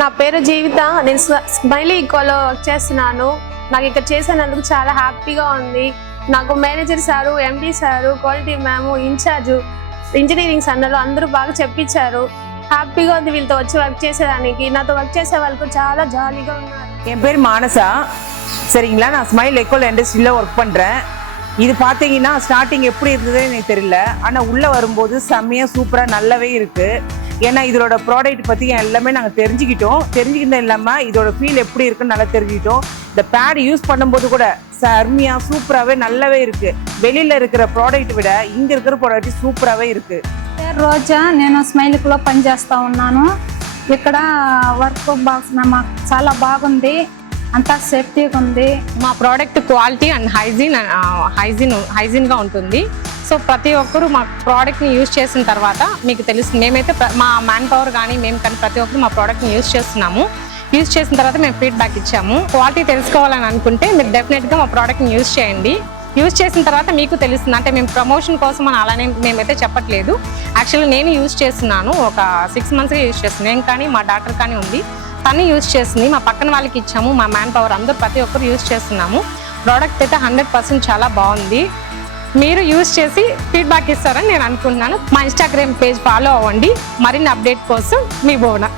నా పేరు జీవిత. నేను స్మైలీ ఈకోలో వర్క్ చేస్తున్నాను. నాకు ఇక్కడ చేసినందుకు చాలా హ్యాపీగా ఉంది. నాకు manager sir, MD sir, quality ma'am, incharge, engineering సన్నలు అందరూ బాగా చెప్పించారు. హ్యాపీగా ఉంది వీళ్ళతో వచ్చి వర్క్ చేసేదానికి. నాతో వర్క్ చేసే వాళ్ళకు చాలా జాలీగా ఉన్నారు. என் பேர் மானசா. சரிங்களா, நான் ஸ்மைல் எக்கோல இண்டஸ்ட்ரியில் ஒர்க் பண்ணுறேன். இது பார்த்தீங்கன்னா ஸ்டார்டிங் எப்படி இருந்ததுன்னு எனக்கு தெரியல, ஆனால் உள்ளே வரும்போது செம்மையாக சூப்பராக நல்லாவே இருக்குது. ஏன்னா இதோட ப்ராடக்ட் பற்றி எல்லாமே நாங்கள் தெரிஞ்சுக்கிட்டோம் இல்லாமல் இதோட ஃபீல் எப்படி இருக்குன்னு நல்லா தெரிஞ்சுக்கிட்டோம். இந்த பேட் யூஸ் பண்ணும்போது கூட செம்மையாக சூப்பராகவே நல்லாவே இருக்குது. வெளியில் இருக்கிற ப்ராடக்ட் விட இங்கே இருக்கிற ப்ராடக்ட் சூப்பராகவே இருக்குது. పేరు రోజా. నేను స్మైల్లో పనిచేస్తూ ఉన్నాను. ఇక్కడ వర్క్ మాకు చాలా బాగుంది, అంతా సేఫ్టీగా ఉంది. మా ప్రోడక్ట్ క్వాలిటీ అండ్ హైజీన్గా ఉంటుంది. సో ప్రతి ఒక్కరు మా ప్రోడక్ట్ని యూజ్ చేసిన తర్వాత మీకు తెలుస్తుంది. మేమైతే మా మ్యాన్ పవర్ కానీ మేము కానీ ప్రతి ఒక్కరు మా ప్రోడక్ట్ని యూజ్ చేస్తున్నాము. యూజ్ చేసిన తర్వాత మేము ఫీడ్బ్యాక్ ఇచ్చాము. క్వాలిటీ తెలుసుకోవాలని అనుకుంటే మీరు డెఫినెట్గా మా ప్రోడక్ట్ని యూజ్ చేయండి. యూజ్ చేసిన తర్వాత మీకు తెలుస్తుంది. అంటే మేము ప్రమోషన్ కోసం అని అలానే మేమైతే చెప్పట్లేదు. యాక్చువల్లీ నేను యూజ్ చేస్తున్నాను, ఒక 6 monthsగా యూజ్ చేస్తున్నాను. నేను కానీ మా డాక్టర్ కానీ ఉంది, తను యూజ్ చేస్తుంది. మా పక్కన వాళ్ళకి ఇచ్చాము. మా మ్యాన్ పవర్ అందరూ ప్రతి ఒక్కరు యూజ్ చేస్తున్నాము. ప్రోడక్ట్ అయితే 100% చాలా బాగుంది. మీరు యూజ్ చేసి ఫీడ్బ్యాక్ ఇస్తారని నేను అనుకుంటున్నాను. మా ఇన్స్టాగ్రామ్ పేజ్ ఫాలో అవ్వండి. మరిన్ని అప్డేట్ కోసం మీ బోనా.